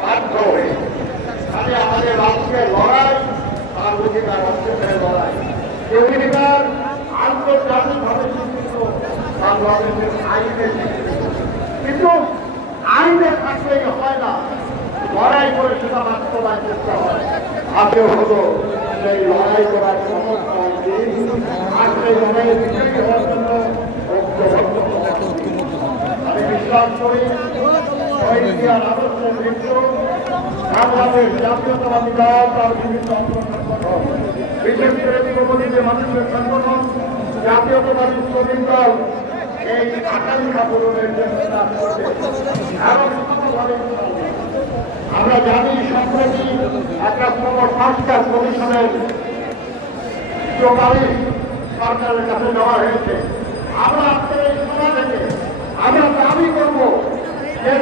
বাধ্য হয়ে তাহলে আমাদের রাষ্ট্রের লড়াই তার অধিকার অর্জনের লড়াই যে অধিকার আন্তর্জাতিকভাবে স্বীকৃত বাংলাদেশের আইনের কিন্তু আইনে থাকলেই হয় না, লড়াই করে সেটা বাস্তবায়ন করতে হয়। আজকে হলো সেই লড়াই করার সমস্যা আর সেই লড়াইয়ে বিজয়ী হওয়ার জন্য আমি বিশ্বাস করি বাংলাদেশ জাতীয়তাবাদী দল তার বিভিন্ন সংগঠন বিশেষ করে যুবলীগের মানুষের সংগঠন জাতীয়তাবাদী শ্রমিক দল এই আকাঙ্ক্ষা পূরণের জন্য কাজ করবে। আমরা জানি সম্প্রতি একটা সংস্কার কমিশনের সুপারিশ সরকারের কাছে দেওয়া হয়েছে। আমরা আপনাদের এই সভা থেকে আমরা দাবি করবো যে